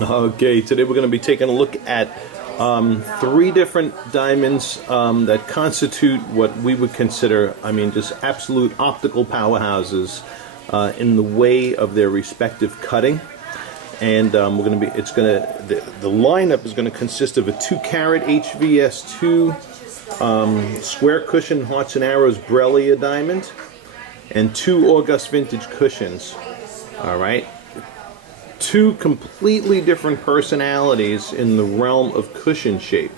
Okay, today we're going to be taking a look at three different diamonds that constitute what we would consider, just absolute optical powerhouses in the way of their respective cutting. And the lineup is going to consist of a 2-carat HVS2 square cushion hearts and arrows Brellia diamond and 2 August vintage cushions. All right. Two completely different personalities in the realm of cushion shape.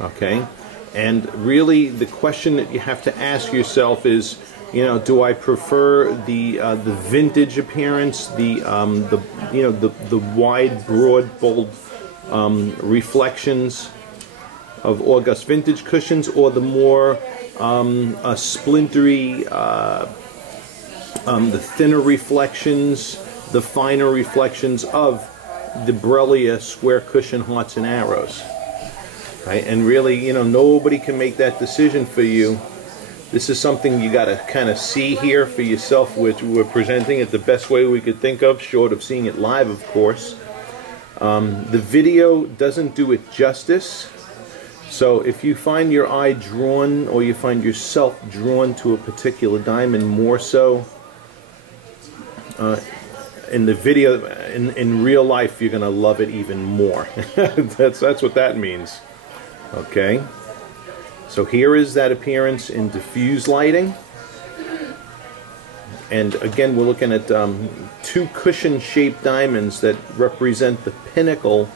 Okay, and really the question that you have to ask yourself is, do I prefer the vintage appearance, the wide, broad, bold reflections of August vintage cushions, or the more splintery, the thinner reflections, the finer reflections of the Brellia square cushion hearts and arrows? Right? And really, nobody can make that decision for you. This is something you got to kind of see here for yourself, which we're presenting it the best way we could think of, short of seeing it live, of course. The video doesn't do it justice. So if you find your eye drawn, or you find yourself drawn to a particular diamond more so, in the video, in real life, you're going to love it even more. That's what that means. Okay. So here is that appearance in diffuse lighting. And again, we're looking at 2 cushion-shaped diamonds that represent the pinnacle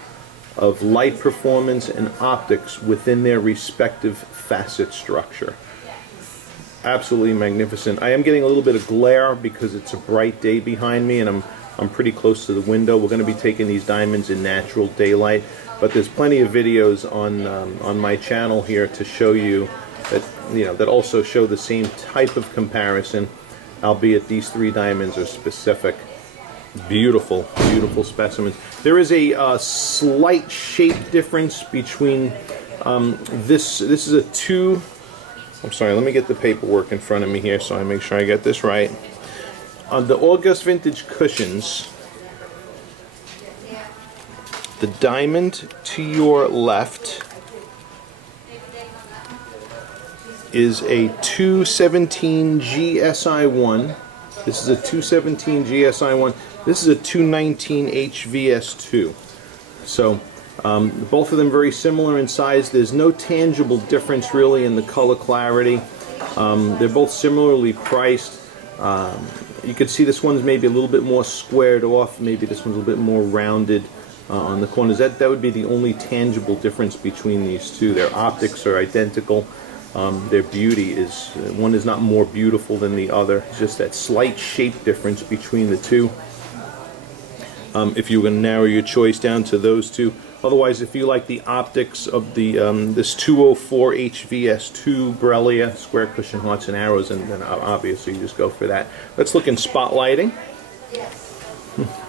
of light performance and optics within their respective facet structure. Absolutely magnificent. I am getting a little bit of glare because it's a bright day behind me, and I'm pretty close to the window. We're going to be taking these diamonds in natural daylight, but there's plenty of videos on my channel here to show you that that also show the same type of comparison, albeit these 3 diamonds are specific. Beautiful, beautiful specimens. There is a slight shape difference between this is a 2. I'm sorry, let me get the paperwork in front of me here so I make sure I get this right. On the August vintage cushions, the diamond to your left is a 217 GSI1. This is a 217 GSI1. This is a 219 HVS2. So both of them very similar in size. There's no tangible difference really in the color clarity. They're both similarly priced. You could see this one's maybe a little bit more squared off. Maybe this one's a little bit more rounded on the corners. That would be the only tangible difference between these two. Their optics are identical. Their beauty is, one is not more beautiful than the other. It's just that slight shape difference between the two. If you were going to narrow your choice down to those two. Otherwise, if you like the optics of the this 204 HVS2 Brellia square cushion hearts and arrows, and then obviously you just go for that. Let's look in spotlighting.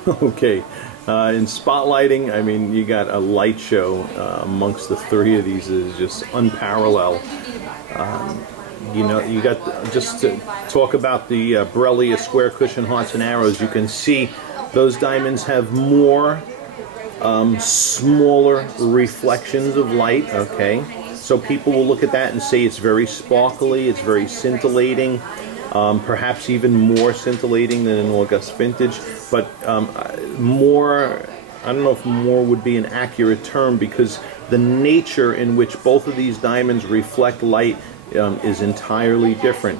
Okay, in spotlighting, you got a light show amongst the 3 of these is just unparalleled. You got, just to talk about the Brellia square cushion hearts and arrows, you can see those diamonds have more smaller reflections of light. Okay, so people will look at that and say it's very sparkly, it's very scintillating, perhaps even more scintillating than an August vintage, but more, I don't know if more would be an accurate term, because the nature in which both of these diamonds reflect light is entirely different.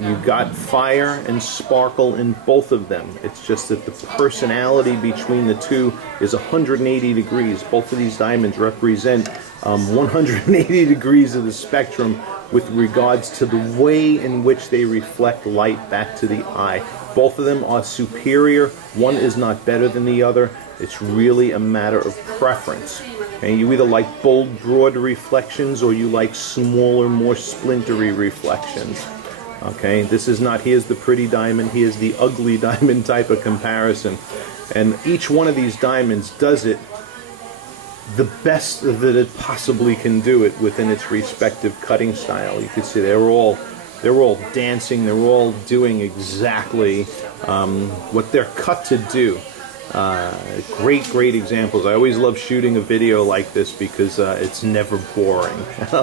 You've got fire and sparkle in both of them. It's just that the personality between the two is 180 degrees. Both of these diamonds represent 180 degrees of the spectrum with regards to the way in which they reflect light back to the eye. Both of them are superior. One is not better than the other. It's really a matter of preference. And you either like bold, broad reflections, or you like smaller, more splintery reflections. Okay, this is not here's the pretty diamond, here's the ugly diamond type of comparison. And each one of these diamonds does it the best that it possibly can do it within its respective cutting style. You can see they're all dancing, they're all doing exactly what they're cut to do. Great examples. I always love shooting a video like this because it's never boring.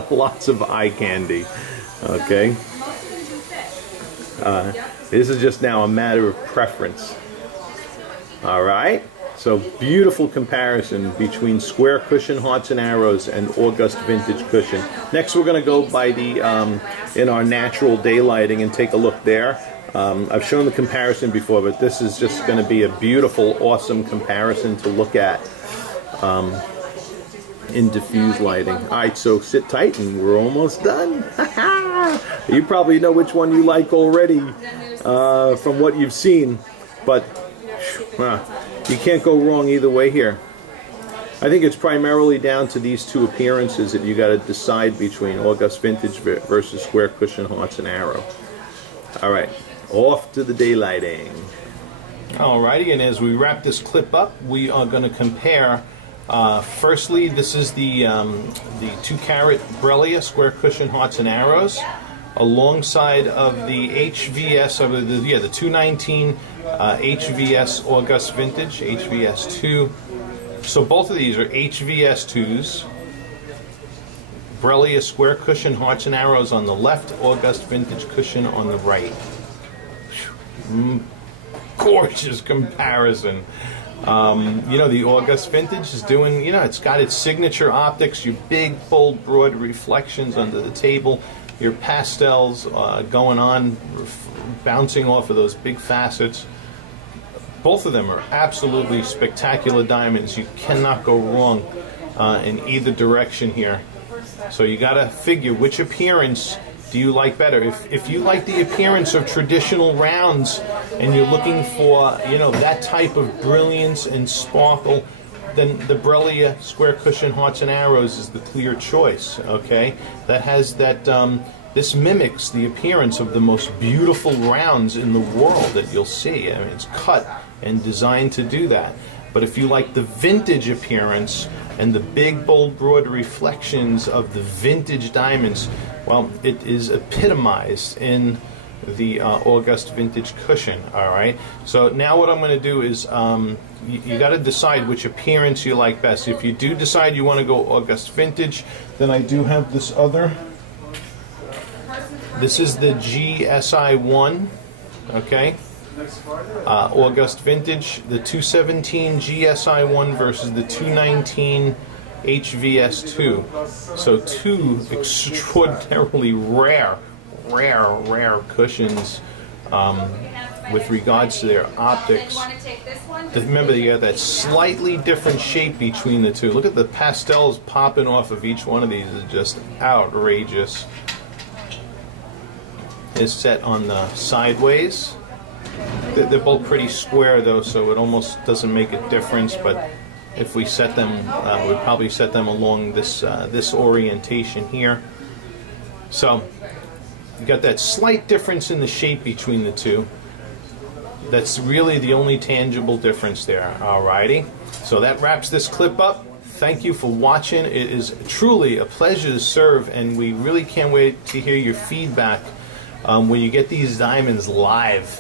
Lots of eye candy. Okay. This is just now a matter of preference. All right. So beautiful comparison between square cushion hearts and arrows and August vintage cushion. Next, we're going to go by the in our natural daylighting and take a look there. I've shown the comparison before, but this is just going to be a beautiful, awesome comparison to look at in diffuse lighting. All right, so sit tight and we're almost done. You probably know which one you like already from what you've seen, but you can't go wrong either way here. I think it's primarily down to these two appearances that you got to decide between August vintage versus square cushion hearts and arrow. All right. Off to the daylighting. Alrighty, and as we wrap this clip up, we are going to compare. Firstly, this is the 2-carat Brellia square cushion hearts and arrows, alongside of the HVS of the 219 HVS August vintage HVS 2. So both of these are HVS 2s. Brellia square cushion hearts and arrows on the left, August vintage cushion on the right. Gorgeous comparison. You know, the August vintage is doing, you know, it's got its signature optics, your big, bold, broad reflections under the table, your pastels going on, bouncing off of those big facets. Both of them are absolutely spectacular diamonds. You cannot go wrong in either direction here. So you got to figure which appearance do you like better. If you like the appearance of traditional rounds and you're looking for, you know, that type of brilliance and sparkle, then the Brellia square cushion hearts and arrows is the clear choice. Okay, that has that. This mimics the appearance of the most beautiful rounds in the world that you'll see. I mean, it's cut and designed to do that. But if you like the vintage appearance and the big, bold, broad reflections of the vintage diamonds, well, it is epitomized in the August vintage cushion. All right. So now what I'm going to do is you got to decide which appearance you like best. If you do decide you want to go August vintage, then I do have this other. This is the GSI1. Okay. August vintage, the 217 GSI1 versus the 219 HVS2. So two extraordinarily rare cushions with regards to their optics. Remember, you got that slightly different shape between the two. Look at the pastels popping off of each one of these. Is just outrageous. Is set on the sideways. They're both pretty square though, so it almost doesn't make a difference. But if we set them, we'd probably set them along this this orientation here. So you got that slight difference in the shape between the two. That's really the only tangible difference there. Alrighty, so that wraps this clip up. Thank you for watching. It is truly a pleasure to serve, and we really can't wait to hear your feedback when you get these diamonds live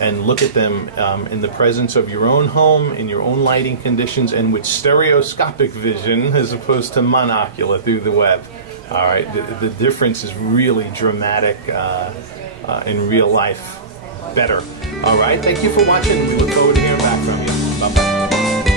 and look at them in the presence of your own home, in your own lighting conditions, and with stereoscopic vision as opposed to monocular through the web. All right, the difference is really dramatic in real life. Better. All right, thank you for watching. We look forward to hearing back from you. Bye-bye.